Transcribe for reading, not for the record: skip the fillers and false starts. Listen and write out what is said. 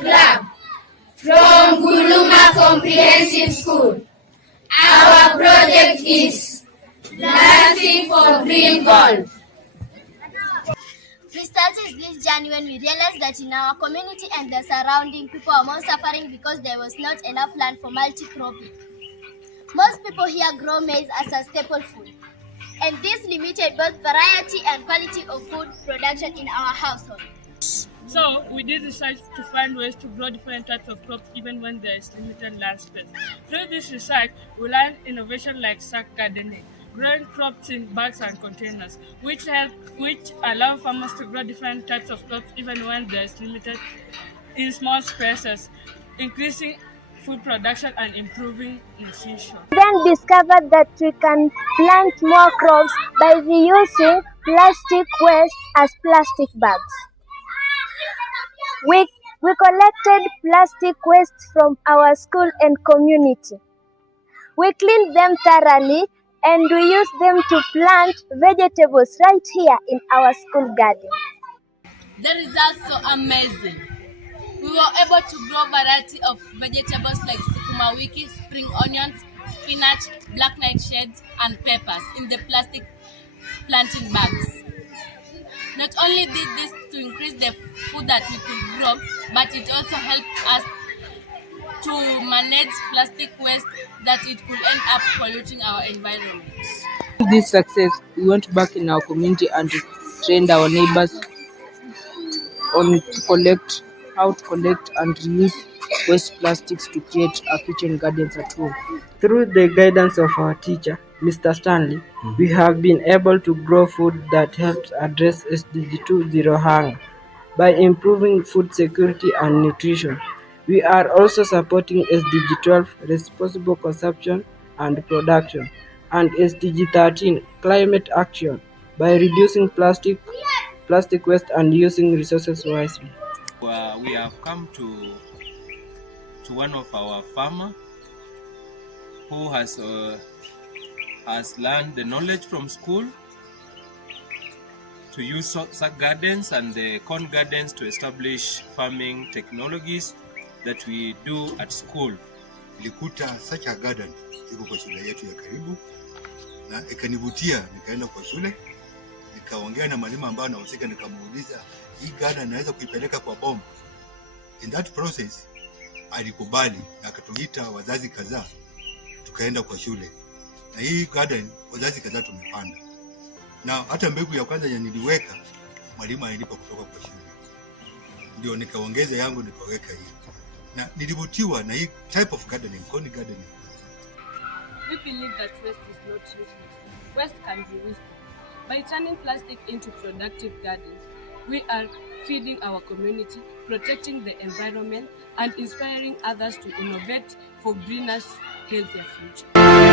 Club from Guluma Comprehensive School. Our project is Plastic for Green Gold. We started this journey when we realized that in our community and the surrounding, people are more suffering because there was not enough land for multi-cropping. Most people here grow maize as a staple food, and this limited both variety and quality of food production in our household. So we did research to find ways to grow different types of crops even when there is limited land space. Through this research, we learned innovation like sack gardening, growing crops in bags and containers, which allow farmers to grow different types of crops even when there is limited in small spaces, increasing food production and improving nutrition. We then discovered that we can plant more crops by reusing plastic waste as plastic bags. We collected plastic waste from our school and community. We cleaned them thoroughly and we used them to plant vegetables right here in our school garden. The results are amazing. We were able to grow a variety of vegetables like sukuma wiki, spring onions, spinach, black nightshades, and peppers in the plastic planting bags. Not only did this to increase the food that we could grow, but it also helped us to manage plastic waste that it could end up polluting our environment. With this success, we went back in our community and trained our neighbors on how to collect and reuse waste plastics to create our kitchen gardens at home. Through the guidance of our teacher, Mr. Stanley, we have been able to grow food that helps address SDG 2.0 hunger by improving food security and nutrition. We are also supporting SDG 12 responsible consumption and production and SDG 13 climate action by reducing plastic waste and using resources wisely. We have come to one of our farmer who has learned the knowledge from school to use sack gardens and the corn gardens to establish farming technologies that we do at school. Nilikuta such a garden iko kwa shule yetu ya karibu na ikanivutia, nikaenda kwa shule nikaongea na mwalimu ambaye anahusika, nikamuuliza hii garden naweza kuipeleka kwa bomba. In that process alikubali na akatuita wazazi kadhaa tukaenda kwa shule, na hii garden wazazi kadhaa tumepanda, na hata mbegu ya kwanza niliweka mwalimu alinipa kutoka kwa shule, ndio nikaongeza yangu nikaweka hii, na nilivutiwa na hii type of gardening, corn gardening. We believe that waste is not useless. Waste can be wisdom. By turning plastic into productive gardens, we are feeding our community, protecting the environment, and inspiring others to innovate for greener, healthier future.